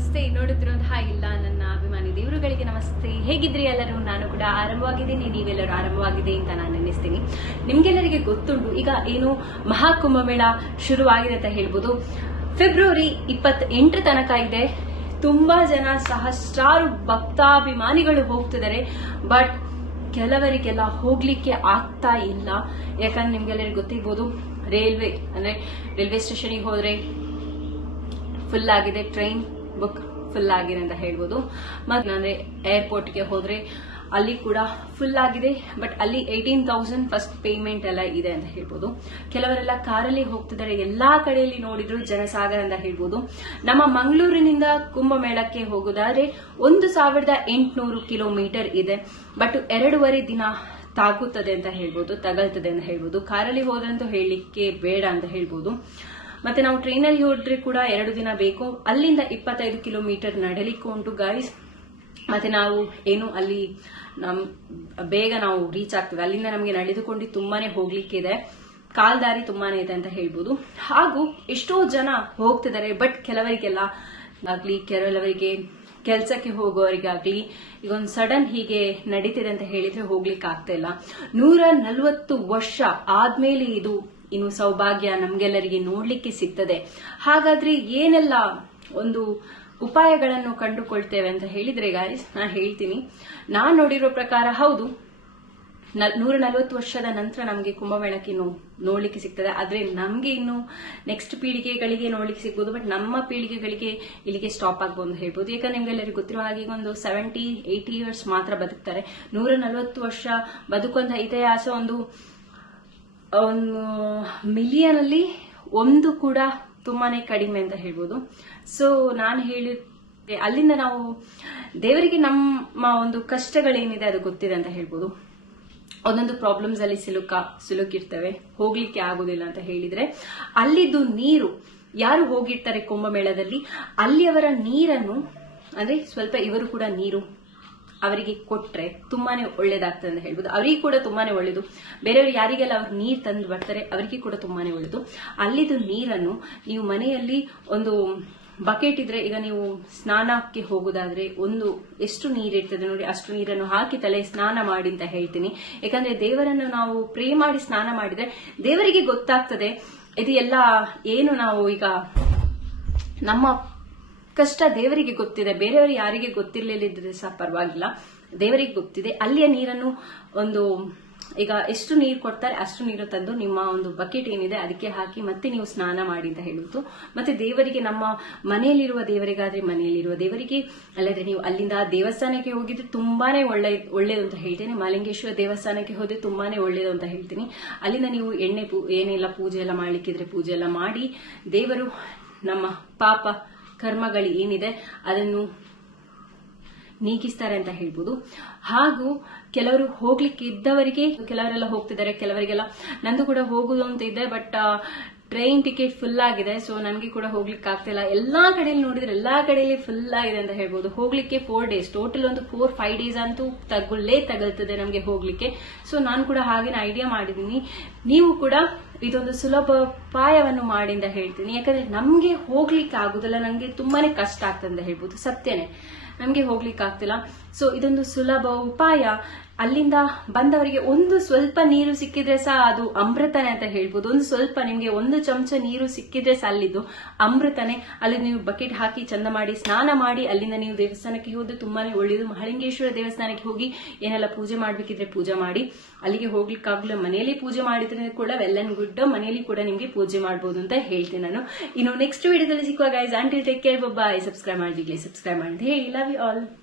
ನಮಸ್ತೆ. ನೋಡುತ್ತಿರುವಂತಹ ಇಲ್ಲ ನನ್ನ ಅಭಿಮಾನಿ ದೇವರುಗಳಿಗೆ ನಮಸ್ತೆ. ಹೇಗಿದ್ರಿ ಎಲ್ಲರೂ? ನಾನು ಕೂಡ ಆರಂಭವಾಗಿದ್ದೀನಿ. ನೀವೆಲ್ಲರೂ ಆರಂಭವಾಗಿದೆ ಅಂತ ನಾನು ನೆನೆಸ್ತೀನಿ. ನಿಮ್ಗೆಲ್ಲರಿಗೆ ಗೊತ್ತುಂಟು, ಈಗ ಏನು ಮಹಾಕುಂಭಮೇಳ ಶುರುವಾಗಿದೆ ಅಂತ ಹೇಳ್ಬೋದು. ಫೆಬ್ರವರಿ ಇಪ್ಪತ್ತೆಂಟರ ತನಕ ಇದೆ. ತುಂಬಾ ಜನ ಸಹಸ್ರಾರು ಭಕ್ತಾಭಿಮಾನಿಗಳು ಹೋಗ್ತಿದ್ದಾರೆ. ಬಟ್ ಕೆಲವರಿಗೆಲ್ಲ ಹೋಗ್ಲಿಕ್ಕೆ ಆಗ್ತಾ ಇಲ್ಲ. ಯಾಕಂದ್ರೆ ನಿಮ್ಗೆಲ್ಲರಿಗೂ ಗೊತ್ತಿರ್ಬೋದು, ರೈಲ್ವೆ, ಅಂದ್ರೆ ರೈಲ್ವೆ ಸ್ಟೇಷನ್ಗೆ ಹೋದ್ರೆ ಫುಲ್ ಆಗಿದೆ ಟ್ರೈನ್ ಬುಕ್ ಫುಲ್ ಆಗಿದೆ ಅಂತ ಹೇಳ್ಬೋದು. ಮತ್ತೆ ಅಂದ್ರೆ ಏರ್ಪೋರ್ಟ್ಗೆ ಹೋದ್ರೆ ಅಲ್ಲಿ ಕೂಡ ಫುಲ್ ಆಗಿದೆ ಬಟ್ ಅಲ್ಲಿ ಏಯ್ಟೀನ್ ತೌಸಂಡ್ ಫಸ್ಟ್ ಪೇಮೆಂಟ್ ಎಲ್ಲ ಇದೆ ಅಂತ ಹೇಳ್ಬೋದು. ಕೆಲವರೆಲ್ಲ ಕಾರಲ್ಲಿ ಹೋಗ್ತಿದ್ದಾರೆ, ಎಲ್ಲಾ ಕಡೆಯಲ್ಲಿ ನೋಡಿದ್ರು ಜನಸಾಗರ ಅಂತ ಹೇಳ್ಬೋದು. ನಮ್ಮ ಮಂಗಳೂರಿನಿಂದ ಕುಂಭಮೇಳಕ್ಕೆ ಹೋಗೋದಾದ್ರೆ ಒಂದು ಸಾವಿರದ ಎಂಟುನೂರು ಕಿಲೋಮೀಟರ್ ಇದೆ ಬಟ್ ಎರಡೂವರೆ ದಿನ ತಾಗುತ್ತದೆ ಅಂತ ಹೇಳ್ಬೋದು ತಗಲ್ತದೆ ಅಂತ ಹೇಳ್ಬೋದು. ಕಾರಲ್ಲಿ ಹೋದಂತೂ ಹೇಳಲಿಕ್ಕೆ ಬೇಡ ಅಂತ ಹೇಳ್ಬೋದು. ಮತ್ತೆ ನಾವು ಟ್ರೈನಲ್ಲಿ ಹೋದ್ರೆ ಕೂಡ ಎರಡು ದಿನ ಬೇಕು. ಅಲ್ಲಿಂದ ಇಪ್ಪತ್ತೈದು ಕಿಲೋಮೀಟರ್ ನಡಲಿಕ್ಕೆ ಉಂಟು ಗಾಯ್ಸ್ ಮತ್ತೆ ನಾವು ಏನು ಅಲ್ಲಿ ನಮ್, ಬೇಗ ನಾವು ರೀಚ್ ಆಗ್ತೇವೆ. ಅಲ್ಲಿಂದ ನಮಗೆ ನಡೆದುಕೊಂಡು ತುಂಬಾನೇ ಹೋಗ್ಲಿಕ್ಕೆ ಇದೆ. ಕಾಲ್ದಾರಿ ತುಂಬಾನೇ ಇದೆ ಅಂತ ಹೇಳ್ಬೋದು. ಹಾಗೂ ಎಷ್ಟೋ ಜನ ಹೋಗ್ತಿದ್ದಾರೆ ಬಟ್ ಕೆಲವರಿಗೆಲ್ಲ ಆಗ್ಲಿ, ಕೆಲವರಿಗೆ ಕೆಲಸಕ್ಕೆ ಹೋಗೋರಿಗಾಗ್ಲಿ, ಈಗ ಒಂದು ಸಡನ್ ಹೀಗೆ ನಡೀತಿದೆ ಅಂತ ಹೇಳಿದ್ರೆ ಹೋಗ್ಲಿಕ್ಕೆ ಆಗ್ತಾ ಇಲ್ಲ. ನೂರ ನಲವತ್ತು ವರ್ಷ ಆದ್ಮೇಲೆ ಇದು ಇನ್ನು ಸೌಭಾಗ್ಯ ನಮ್ಗೆಲ್ಲರಿಗೆ ನೋಡ್ಲಿಕ್ಕೆ ಸಿಗ್ತದೆ. ಹಾಗಾದ್ರೆ ಏನೆಲ್ಲ ಒಂದು ಉಪಾಯಗಳನ್ನು ಕಂಡುಕೊಳ್ತೇವೆ ಅಂತ ಹೇಳಿದ್ರೆ ಗಾಯ್ಸ್ ನಾ ಹೇಳ್ತೀನಿ. ನಾನು ನೋಡಿರೋ ಪ್ರಕಾರ ಹೌದು ನೂರ ನಲವತ್ತು ವರ್ಷದ ನಂತರ ನಮಗೆ ಕುಂಭಮೇಳಕ್ಕೆ ಇನ್ನು ನೋಡ್ಲಿಕ್ಕೆ ಸಿಗ್ತದೆ. ಆದ್ರೆ ನಮ್ಗೆ ಇನ್ನು ನೆಕ್ಸ್ಟ್ ಪೀಳಿಗೆಗಳಿಗೆ ನೋಡ್ಲಿಕ್ಕೆ ಸಿಗ್ಬೋದು ಬಟ್ ನಮ್ಮ ಪೀಳಿಗೆಗಳಿಗೆ ಇಲ್ಲಿಗೆ ಸ್ಟಾಪ್ ಆಗ್ಬೋದು ಅಂತ ಹೇಳ್ಬೋದು. ಯಾಕಂದ್ರೆ ನಿಮ್ಗೆಲ್ಲರಿಗೂ ಗೊತ್ತಿರೋ ಹಾಗೆ ಒಂದು ಸೆವೆಂಟಿ ಏಯ್ಟಿ ಇಯರ್ಸ್ ಮಾತ್ರ ಬದುಕ್ತಾರೆ. ನೂರ ನಲವತ್ತು ವರ್ಷ ಬದುಕುವಂತ ಇತಿಹಾಸ ಒಂದು ಒಂದು ಮಿಲಿಯನ್ ಅಲ್ಲಿ ಒಂದು ಕೂಡ ತುಂಬಾನೇ ಕಡಿಮೆ ಅಂತ ಹೇಳ್ಬೋದು. ಸೊ ನಾನು ಹೇಳಿ ಅಲ್ಲಿಂದ ನಾವು ದೇವರಿಗೆ ನಮ್ಮ ಒಂದು ಕಷ್ಟಗಳೇನಿದೆ ಅದು ಗೊತ್ತಿದೆ ಅಂತ ಹೇಳ್ಬೋದು. ಒಂದೊಂದು ಪ್ರಾಬ್ಲಮ್ಸ್ ಅಲ್ಲಿ ಸಿಲುಕ, ಸಿಲುಕಿರ್ತವೆ, ಹೋಗ್ಲಿಕ್ಕೆ ಆಗುದಿಲ್ಲ ಅಂತ ಹೇಳಿದ್ರೆ, ಅಲ್ಲಿದ್ದು ನೀರು, ಯಾರು ಹೋಗಿರ್ತಾರೆ ಕುಂಭಮೇಳದಲ್ಲಿ, ಅಲ್ಲಿಯವರ ನೀರನ್ನು, ಅಂದ್ರೆ ಸ್ವಲ್ಪ ಇವರು ಕೂಡ ನೀರು ಅವರಿಗೆ ಕೊಟ್ರೆ ತುಂಬಾನೇ ಒಳ್ಳೇದಾಗ್ತದೆ ಅಂತ ಹೇಳ್ಬೋದು. ಅವರಿಗೆ ಕೂಡ ತುಂಬಾನೇ ಒಳ್ಳೇದು. ಬೇರೆಯವರು ಯಾರಿಗೆಲ್ಲ ಅವ್ರು ನೀರು ತಂದು ಬರ್ತಾರೆ, ಅವರಿಗೆ ಕೂಡ ತುಂಬಾನೇ ಒಳ್ಳೇದು. ಅಲ್ಲಿದು ನೀರನ್ನು ನೀವು ಮನೆಯಲ್ಲಿ ಒಂದು ಬಕೆಟ್ ಇದ್ರೆ ಈಗ ನೀವು ಸ್ನಾನಕ್ಕೆ ಹೋಗುದಾದ್ರೆ ಒಂದು ಎಷ್ಟು ನೀರಿರ್ತದೆ ನೋಡಿ, ಅಷ್ಟು ನೀರನ್ನು ಹಾಕಿ ತಲೆ ಸ್ನಾನ ಮಾಡಿ ಅಂತ ಹೇಳ್ತೀನಿ. ಯಾಕಂದ್ರೆ ದೇವರನ್ನು ನಾವು ಪ್ರೇ ಮಾಡಿ ಸ್ನಾನ ಮಾಡಿದ್ರೆ ದೇವರಿಗೆ ಗೊತ್ತಾಗ್ತದೆ, ಇದು ಎಲ್ಲ ಏನು ನಾವು ಈಗ ನಮ್ಮ ಕಷ್ಟ ದೇವರಿಗೆ ಗೊತ್ತಿದೆ, ಬೇರೆಯವರು ಯಾರಿಗೆ ಗೊತ್ತಿರಲಿಲ್ಲದಿದ್ರೆ ಸಹ ಪರವಾಗಿಲ್ಲ. ದೇವರಿಗೆ ಗೊತ್ತಿದೆ, ಅಲ್ಲಿಯ ನೀರನ್ನು ಒಂದು, ಈಗ ಎಷ್ಟು ನೀರು ಕೊಡ್ತಾರೆ ಅಷ್ಟು ನೀರು ತಂದು ನಿಮ್ಮ ಒಂದು ಬಕೆಟ್ ಏನಿದೆ ಅದಕ್ಕೆ ಹಾಕಿ ಮತ್ತೆ ನೀವು ಸ್ನಾನ ಮಾಡಿ ಅಂತ ಹೇಳುವುದು. ಮತ್ತೆ ದೇವರಿಗೆ ನಮ್ಮ ಮನೆಯಲ್ಲಿರುವ ದೇವರಿಗಾದ್ರೆ ಮನೆಯಲ್ಲಿರುವ ದೇವರಿಗೆ ಅಲ್ಲದ್ರೆ ನೀವು ಅಲ್ಲಿಂದ ದೇವಸ್ಥಾನಕ್ಕೆ ಹೋಗಿದ್ರೆ ತುಂಬಾನೇ ಒಳ್ಳೆ ಒಳ್ಳೇದು ಅಂತ ಹೇಳ್ತೇನೆ. ಮಾಲಿಂಗೇಶ್ವರ ದೇವಸ್ಥಾನಕ್ಕೆ ಹೋದ್ರೆ ತುಂಬಾನೇ ಒಳ್ಳೇದು ಅಂತ ಹೇಳ್ತೀನಿ. ಅಲ್ಲಿಂದ ನೀವು ಎಣ್ಣೆ ಏನೆಲ್ಲ ಪೂಜೆ ಎಲ್ಲ ಮಾಡ್ಲಿಕ್ಕಿದ್ರೆ ಪೂಜೆ ಎಲ್ಲ ಮಾಡಿ ದೇವರು ನಮ್ಮ ಪಾಪ ಕರ್ಮಗಳು ಏನಿದೆ ಅದನ್ನು ನೀಗಿಸ್ತಾರೆ ಅಂತ ಹೇಳ್ಬೋದು. ಹಾಗೂ ಕೆಲವರು ಹೋಗ್ಲಿಕ್ಕೆ ಇದ್ದವರಿಗೆ, ಕೆಲವರೆಲ್ಲ ಹೋಗ್ತಿದ್ದಾರೆ, ಕೆಲವರಿಗೆಲ್ಲ ನಂದು ಕೂಡ ಹೋಗುದು ಅಂತ ಇದೆ ಬಟ್ ಟ್ರೈನ್ ಟಿಕೆಟ್ ಫುಲ್ ಆಗಿದೆ ಸೊ ನನಗೆ ಕೂಡ ಹೋಗ್ಲಿಕ್ಕೆ ಆಗ್ತಿಲ್ಲ ಎಲ್ಲಾ ಕಡೆಯಲ್ಲಿ ನೋಡಿದ್ರೆ ಎಲ್ಲಾ ಕಡೆಯಲ್ಲಿ ಫುಲ್ ಆಗಿದೆ ಅಂತ ಹೇಳ್ಬೋದು. ಹೋಗ್ಲಿಕ್ಕೆ ಫೋರ್ ಡೇಸ್ ಟೋಟಲ್ ಒಂದು ಫೋರ್ ಫೈವ್ ಡೇಸ್ ಅಂತೂ ತಗೊಳ್ಳೇ ತಗಲ್ತದೆ ನಮಗೆ ಹೋಗ್ಲಿಕ್ಕೆ. ಸೊ ನಾನು ಕೂಡ ಹಾಗೇನೆ ಐಡಿಯಾ ಮಾಡಿದ್ದೀನಿ. ನೀವು ಕೂಡ ಇದೊಂದು ಸುಲಭ ಉಪಾಯವನ್ನು ಮಾಡಿ ಅಂತ ಹೇಳ್ತೀನಿ. ಯಾಕಂದ್ರೆ ನಮ್ಗೆ ಹೋಗ್ಲಿಕ್ಕೆ ಆಗುದಿಲ್ಲ, ನಂಗೆ ತುಂಬಾನೇ ಕಷ್ಟ ಆಗ್ತದೆ ಅಂತ ಹೇಳ್ಬೋದು. ಸತ್ಯನೇ. ನಮಗೆ ಹೋಗ್ಲಿಕ್ಕೆ ಆಗ್ತಿಲ್ಲ. ಸೊ ಇದೊಂದು ಸುಲಭ ಉಪಾಯ. ಅಲ್ಲಿಂದ ಬಂದವರಿಗೆ ಒಂದು ಸ್ವಲ್ಪ ನೀರು ಸಿಕ್ಕಿದ್ರೆ ಸಹ ಅದು ಅಮೃತನೇ ಅಂತ ಹೇಳ್ಬೋದು. ಒಂದು ಸ್ವಲ್ಪ ನಿಮಗೆ ಒಂದು ಚಮಚ ನೀರು ಸಿಕ್ಕಿದ್ರೆ ಸಹ ಅಲ್ಲಿದ್ದು ಅಮೃತನೇ. ಅಲ್ಲಿ ನೀವು ಬಕೆಟ್ ಹಾಕಿ ಚಂದ ಮಾಡಿ, ಸ್ನಾನ ಮಾಡಿ, ಅಲ್ಲಿಂದ ನೀವು ದೇವಸ್ಥಾನಕ್ಕೆ ಹೋದ್ರೆ ತುಂಬಾನೇ ಒಳ್ಳೆಯದು ಮಹಲಿಂಗೇಶ್ವರ ದೇವಸ್ಥಾನಕ್ಕೆ ಹೋಗಿ ಏನೆಲ್ಲ ಪೂಜೆ ಮಾಡಬೇಕಿದ್ರೆ ಪೂಜೆ ಮಾಡಿ. ಅಲ್ಲಿಗೆ ಹೋಗ್ಲಿಕ್ಕಾಗಲ್ಲ ಮನೆಯಲ್ಲಿ ಪೂಜೆ ಮಾಡಿದ್ರೆ ಕೂಡ ವೆಲ್ ಅಂಡ್ ಗುಡ್ ಮನೆಯಲ್ಲಿ ಕೂಡ ನಿಮಗೆ ಪೂಜೆ ಮಾಡಬಹುದು ಅಂತ ಹೇಳ್ತೀನಿ ನಾನು. ಇನ್ನು ನೆಕ್ಸ್ಟ್ ವಿಡಿಯೋದಲ್ಲಿ ಸಿಕ್ಕುವ guys until take care bye subscribe ಮಾಡಿ ಸಬ್ಸ್ಕ್ರೈಬ್ ಮಾಡಿ ಹೇಳಿ. Love alle.